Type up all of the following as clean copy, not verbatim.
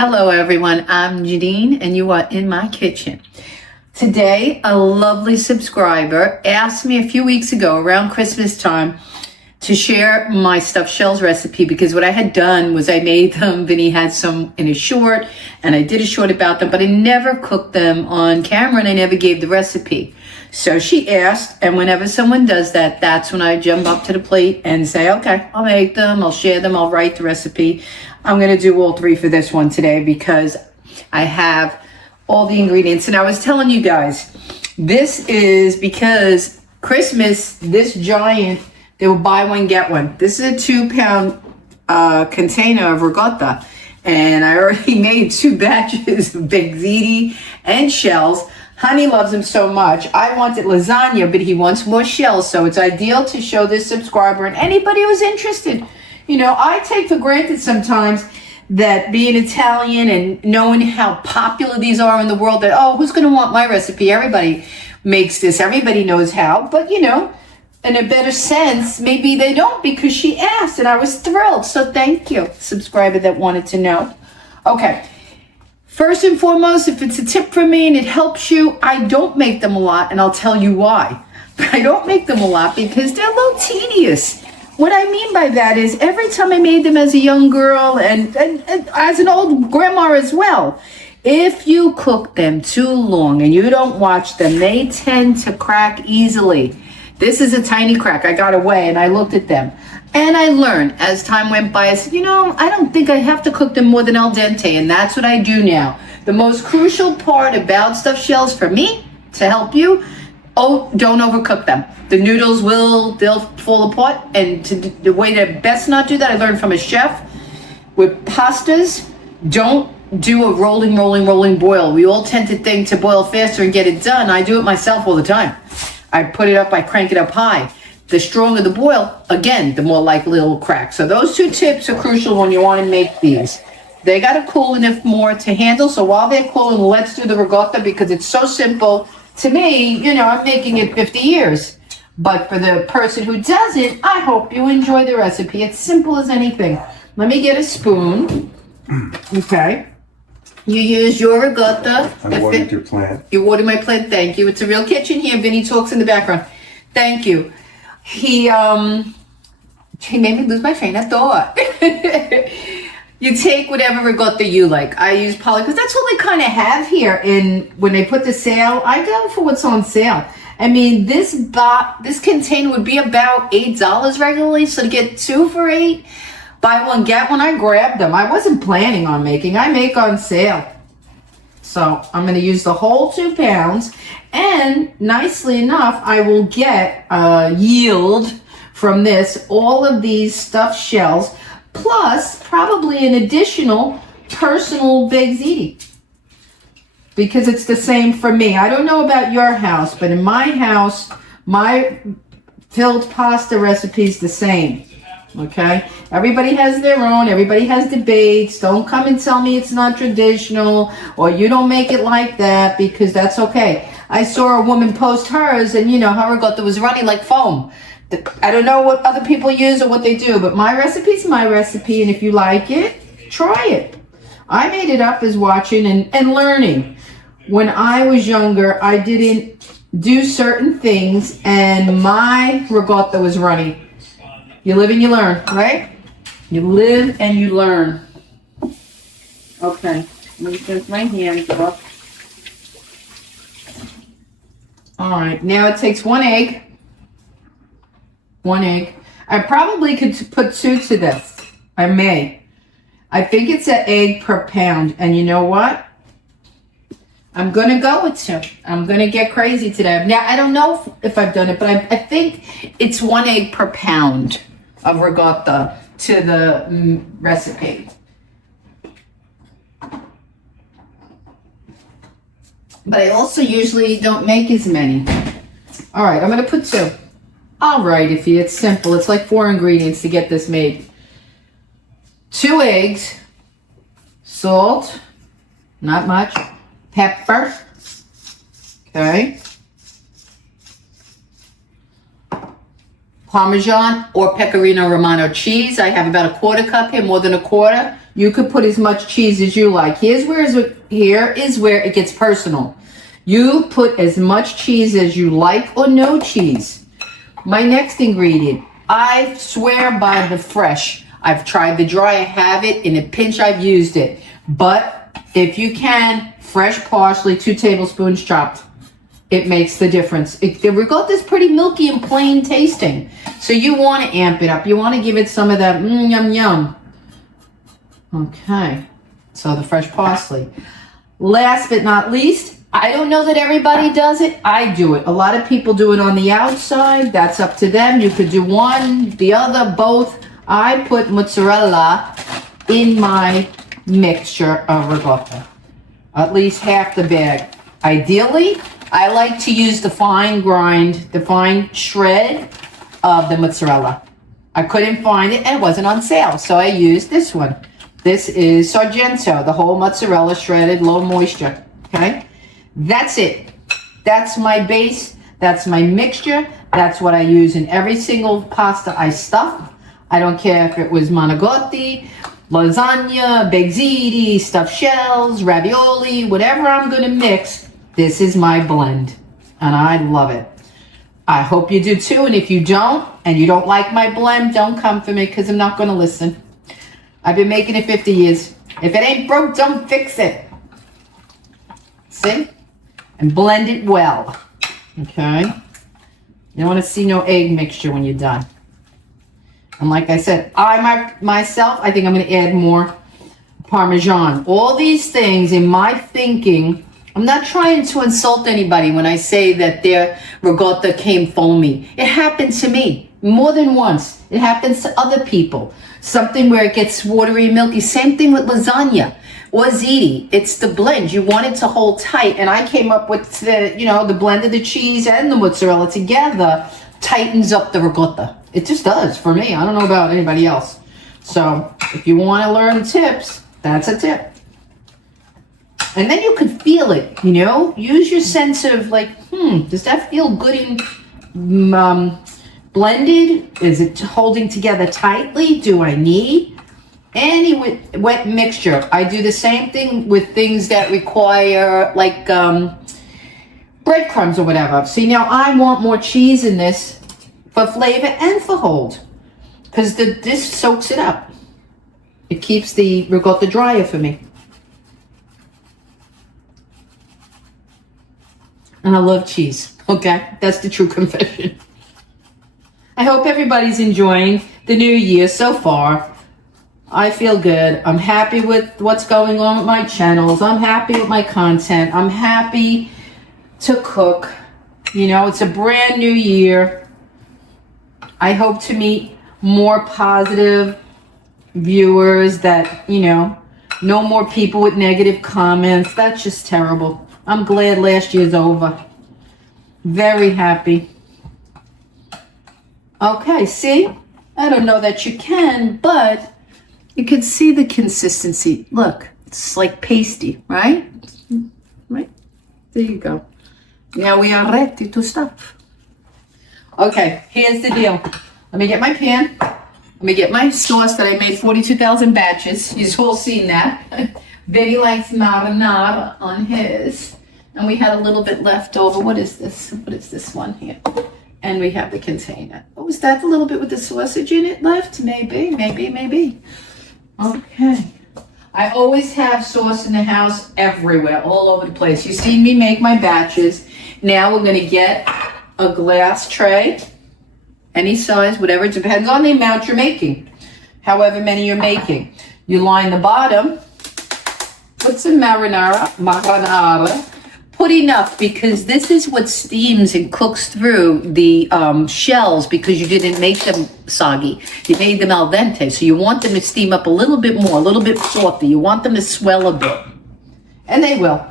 Hello everyone, I'm Janine and you are in my kitchen. Today, a lovely subscriber asked me a few weeks ago around Christmas time to share my stuffed shells recipe because what I had done was I made them, Vinny had some in a short and I did a short about them, but I never cooked them on camera and I never gave the recipe. So she asked, and whenever someone does that, that's when I jump up to the plate and say, okay, I'll make them, I'll share them, I'll write the recipe. I'm going to do all three for this one today because I have all the ingredients. And I was telling you guys, this is because Christmas, this giant, they will buy one, get one. This is a 2-pound container of ricotta. And I already made 2 batches of ziti and shells. Honey loves them so much. I wanted lasagna, but he wants more shells. So it's ideal to show this subscriber and anybody who's interested. You know, I take for granted sometimes that being Italian and knowing how popular these are in the world that, oh, who's going to want my recipe? Everybody makes this. Everybody knows how. But, you know, in a better sense, maybe they don't because she asked and I was thrilled. So thank you, subscriber that wanted to know. Okay. First and foremost, if it's a tip from me and it helps you, I don't make them a lot and I'll tell you why. But I don't make them a lot because they're a little tedious. What I mean by that is every time I made them as a young girl and as an old grandma as well, if you cook them too long and you don't watch them, they tend to crack easily. This is a tiny crack. I got away and I looked at them. And I learned as time went by, I said, you know, I don't think I have to cook them more than al dente. And that's what I do now. The most crucial part about stuffed shells for me, to help you, don't overcook them. The noodles they'll fall apart. And the way to best not do that, I learned from a chef. With pastas, don't do a rolling boil. We all tend to think to boil faster and get it done. I do it myself all the time. I put it up, I crank it up high. The stronger the boil, again, the more likely it'll crack. So those 2 tips are crucial when you want to make these. They got to cool enough more to handle. So while they're cooling, let's do the ricotta because it's so simple. To me, you know, I'm making it 50 years. But for the person who doesn't, I hope you enjoy the recipe. It's simple as anything. Let me get a spoon. Okay. You use your ricotta. I watered your plant. You watered my plant. Thank you. It's a real kitchen here. Vinny talks in the background. Thank you. He made me lose my train of thought. You take whatever ricotta you like. I use Polly because that's all they kind of have here. When they put the sale, I go for what's on sale. I mean, this container would be about $8 regularly. So to get 2 for $8, buy one, get one, I grabbed them. I wasn't planning on making. I make on sale. So I'm going to use the whole 2 pounds. And nicely enough, I will get yield from this, all of these stuffed shells, plus probably an additional personal ziti. Because it's the same for me. I don't know about your house, but in my house, my filled pasta recipe is the same. Okay? Everybody has their own. Everybody has debates. Don't come and tell me it's not traditional or you don't make it like that because that's okay. I saw a woman post hers and, you know, her ricotta was running like foam. I don't know what other people use or what they do, but my recipe is my recipe. And if you like it, try it. I made it up as watching and learning. When I was younger, I didn't do certain things and my ricotta was running. You live and you learn, right? You live and you learn. Okay, let me get my hands up. All right, now it takes 1 egg. 1 egg. I probably could put 2 to this. I may. I think it's an egg per pound. And you know what? I'm going to go with 2. I'm going to get crazy today. Now, I don't know if I've done it, but I think it's 1 egg per pound of ricotta to the recipe. But I also usually don't make as many. All right, I'm going to put 2. All right, Iffy, it's simple. It's like 4 ingredients to get this made. 2 eggs, salt, not much, pepper, okay, Parmesan or Pecorino Romano cheese. I have about a quarter cup here, more than a quarter. You could put as much cheese as you like. Here is where it gets personal. You put as much cheese as you like or no cheese. My next ingredient, I swear by the fresh. I've tried the dry, I have it. In a pinch, I've used it. But if you can, fresh parsley, 2 tablespoons chopped. It makes the difference. The ricotta is pretty milky and plain tasting. So you want to amp it up. You want to give it some of that yum yum. Okay. So the fresh parsley. Last but not least, I don't know that everybody does it. I do it. A lot of people do it on the outside. That's up to them. You could do one, the other, both. I put mozzarella in my mixture of ricotta. At least half the bag. Ideally, I like to use the fine shred of the mozzarella. I couldn't find it and it wasn't on sale, so I used this one. This is Sargento, the whole mozzarella shredded, low moisture, okay? That's it. That's my base. That's my mixture. That's what I use in every single pasta I stuff. I don't care if it was manigotti, lasagna, begziti, stuffed shells, ravioli, whatever I'm going to mix. This is my blend, and I love it. I hope you do too, and if you don't, and you don't like my blend, don't come for me, because I'm not going to listen. I've been making it 50 years. If it ain't broke, don't fix it. See? And blend it well. Okay? You don't want to see no egg mixture when you're done. And like I said, myself, I think I'm going to add more Parmesan. All these things in my thinking, I'm not trying to insult anybody when I say that their ricotta came foamy. It happened to me more than once. It happens to other people. Something where it gets watery and milky. Same thing with lasagna or ziti. It's the blend. You want it to hold tight. And I came up with the blend of the cheese and the mozzarella together tightens up the ricotta. It just does for me. I don't know about anybody else. So if you want to learn tips, that's a tip. And then you could feel it, use your sense of like, does that feel good and blended? Is it holding together tightly? Do I need any wet mixture? I do the same thing with things that require like breadcrumbs or whatever. See, now I want more cheese in this for flavor and for hold, because this soaks it up. It keeps the ricotta drier for me. And I love cheese, okay? That's the true confession. I hope everybody's enjoying the new year so far. I feel good. I'm happy with what's going on with my channels. I'm happy with my content. I'm happy to cook. It's a brand new year. I hope to meet more positive viewers that, no more people with negative comments. That's just terrible. I'm glad last year's over. Very happy. Okay, see? I don't know that you can, but you can see the consistency. Look, it's like pasty, right? Right? There you go. Now we are ready to stuff. Okay, here's the deal. Let me get my pan. Let me get my sauce that I made 42,000 batches. You've all seen that. Betty likes marinara on his. And we had a little bit left over. What is this? What is this one here? And we have the container. Oh, is that a little bit with the sausage in it left? Maybe. Okay. I always have sauce in the house everywhere, all over the place. You've seen me make my batches. Now we're going to get a glass tray, any size, whatever. It depends on the amount you're making, however many you're making. You line the bottom, put some marinara. Put enough, because this is what steams and cooks through the shells, because you didn't make them soggy. You made them al dente, so you want them to steam up a little bit more, a little bit softer. You want them to swell a bit, and they will.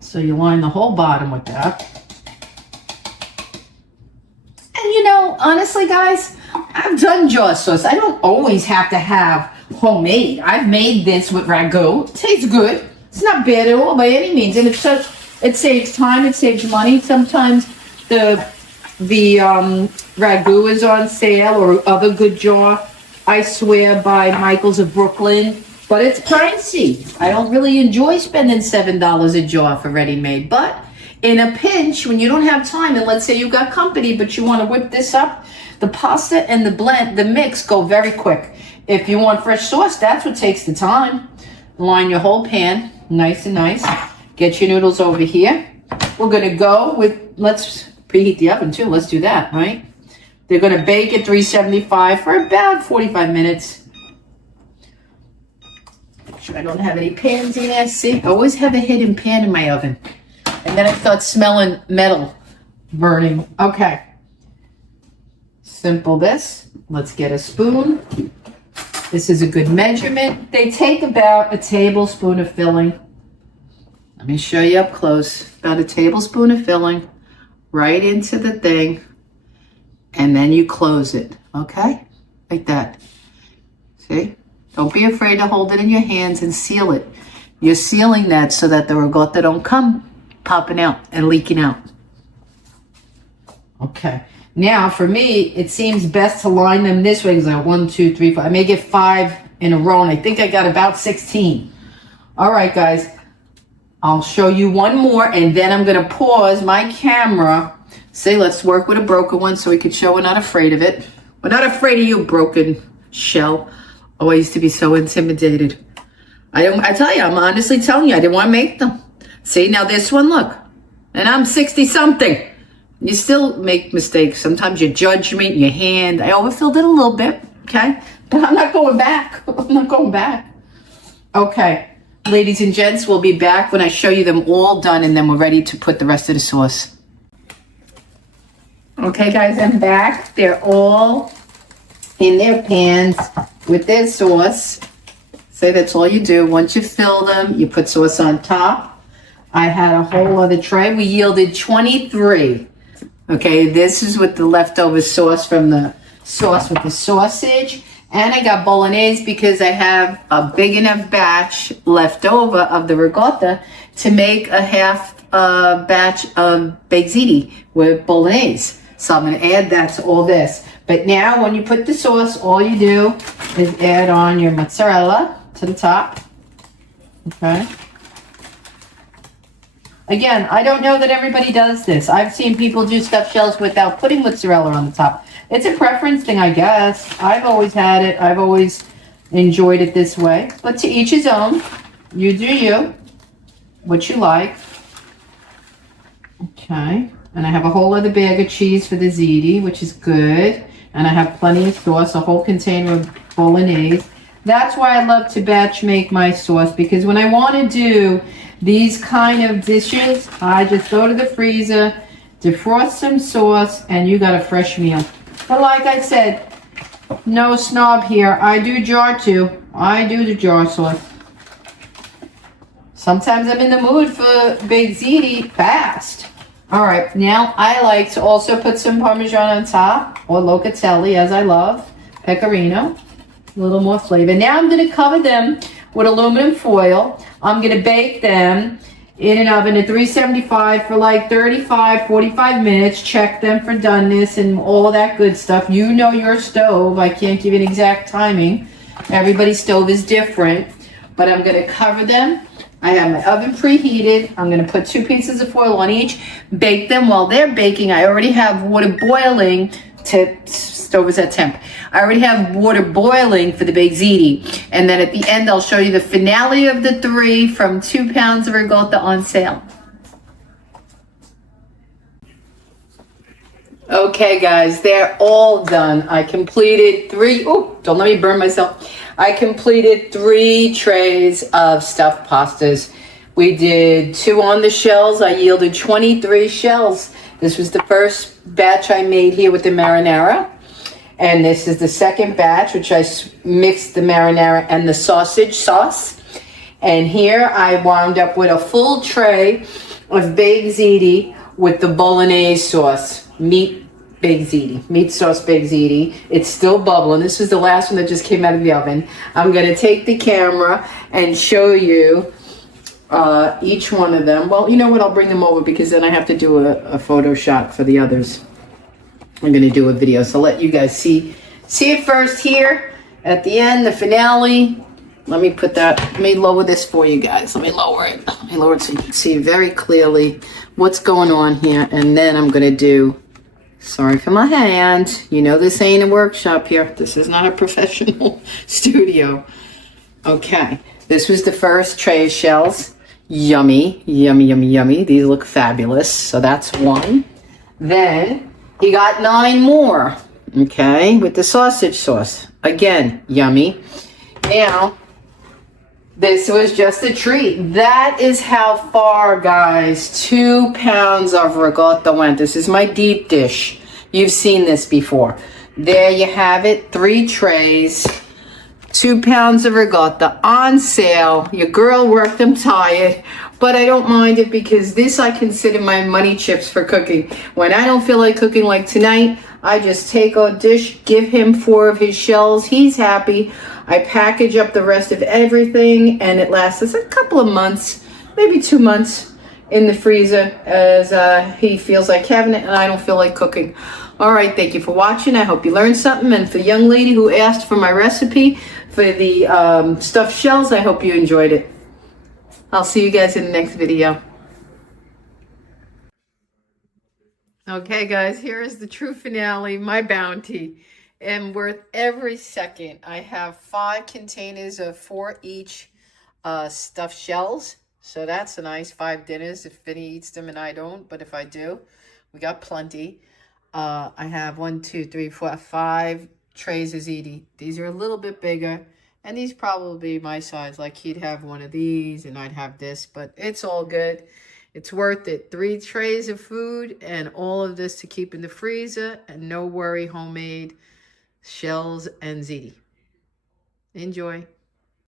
So you line the whole bottom with that. And honestly, guys, I've done jaw sauce. I don't always have to have homemade. I've made this with ragu. It tastes good. It's not bad at all by any means. And it's It saves time, it saves money. Sometimes the ragu is on sale or other good jar. I swear by Michael's of Brooklyn, but it's pricey. I don't really enjoy spending $7 a jar for ready-made, but in a pinch, when you don't have time, and let's say you got company, but you want to whip this up, the pasta and the mix go very quick. If you want fresh sauce, that's what takes the time. Line your whole pan, nice and nice. Get your noodles over here. We're gonna go with, let's preheat the oven too. Let's do that, right? They're gonna bake at 375 for about 45 minutes. Make sure I don't have any pans in there. See, I always have a hidden pan in my oven. And then I start smelling metal burning. Okay. Simple this. Let's get a spoon. This is a good measurement. They take about a tablespoon of filling. Let me show you up close. About a tablespoon of filling right into the thing. And then you close it. Okay? Like that. See? Don't be afraid to hold it in your hands and seal it. You're sealing that so that the ricotta don't come popping out and leaking out. Okay. Now, for me, it seems best to line them this way because I have 1, 2, 3, 4. I may get 5 in a row, and I think I got about 16. All right, guys. I'll show you one more, and then I'm going to pause my camera. See, let's work with a broken one so we can show we're not afraid of it. We're not afraid of you, broken shell. Oh, I used to be so intimidated. I tell you, I'm honestly telling you, I didn't want to make them. See, now this one, look. And I'm 60-something. You still make mistakes. Sometimes you judge me, your hand. I overfilled it a little bit, okay? But I'm not going back. I'm not going back. Okay, ladies and gents, we'll be back when I show you them all done, and then we're ready to put the rest of the sauce. Okay, guys, I'm back. They're all in their pans with their sauce. So that's all you do. Once you fill them, you put sauce on top. I had a whole other tray. We yielded 23. Okay, this is with the leftover sauce from the sauce with the sausage. And I got bolognese because I have a big enough batch left over of the ricotta to make a half batch of baked ziti with bolognese. So I'm going to add that to all this. But now when you put the sauce, all you do is add on your mozzarella to the top. Okay. Again, I don't know that everybody does this. I've seen people do stuffed shells without putting mozzarella on the top. It's a preference thing, I guess. I've always had it. I've always enjoyed it this way. But to each his own. You do you. What you like. Okay. And I have a whole other bag of cheese for the ziti, which is good. And I have plenty of sauce, a whole container of bolognese. That's why I love to batch make my sauce, because when I want to do these kind of dishes, I just go to the freezer, defrost some sauce, and you got a fresh meal. But like I said, no snob here. I do jar too. I do the jar sauce. Sometimes I'm in the mood for baked ziti fast. All right, now I like to also put some Parmesan on top, or locatelli, as I love, pecorino, a little more flavor. Now I'm going to cover them with aluminum foil. I'm going to bake them in an oven at 375 for like 35, 45 minutes. Check them for doneness and all that good stuff. You know your stove. I can't give you an exact timing. Everybody's stove is different, but I'm going to cover them. I have my oven preheated. I'm going to put 2 pieces of foil on each. Bake them. While they're baking, I already have water boiling. Stove is at temp. I already have water boiling for the baked ziti. And then at the end, I'll show you the finale of the 3 from 2 pounds of ricotta on sale. Okay, guys, they're all done. I completed 3. Oh, don't let me burn myself. I completed 3 trays of stuffed pastas. We did 2 on the shells. I yielded 23 shells. This was the first batch I made here with the marinara. And this is the second batch, which I mixed the marinara and the sausage sauce. And here I wound up with a full tray of baked ziti with the bolognese sauce. Meat baked ziti. Meat sauce baked ziti. It's still bubbling. This is the last one that just came out of the oven. I'm going to take the camera and show you each one of them. Well, you know what? I'll bring them over because then I have to do a photo shot for the others. I'm going to do a video, so let you guys see it first here at the end, the finale. Let me put that, let me lower this for you guys. Let me lower it. Let me lower it so you can see very clearly what's going on here. And then I'm going to do, sorry for my hand. You know this ain't a workshop here. This is not a professional studio. Okay, this was the first tray of shells. Yummy, yummy, yummy, yummy. These look fabulous. So that's one. Then he got 9 more, okay, with the sausage sauce. Again, yummy. Now, this was just a treat. That is how far, guys, 2 pounds of ricotta went. This is my deep dish. You've seen this before. There you have it, 3 trays. 2 pounds of ricotta on sale. Your girl worked them tired, but I don't mind it because this I consider my money chips for cooking. When I don't feel like cooking like tonight, I just take a dish, give him 4 of his shells. He's happy. I package up the rest of everything, and it lasts us a couple of months, maybe 2 months in the freezer as he feels like having it and I don't feel like cooking. All right, thank you for watching. I hope you learned something. And for the young lady who asked for my recipe for the stuffed shells, I hope you enjoyed it. I'll see you guys in the next video. Okay, guys, here is the true finale, my bounty. And worth every second. I have 5 containers of 4 each stuffed shells. So that's a nice 5 dinners if Vinny eats them and I don't. But if I do, we got plenty. I have 1, 2, 3, 4, 5 trays of ziti. These are a little bit bigger, and these probably my size. Like he'd have one of these, and I'd have this, but it's all good. It's worth it. 3 trays of food, and all of this to keep in the freezer, and no worry, homemade shells and ziti. Enjoy.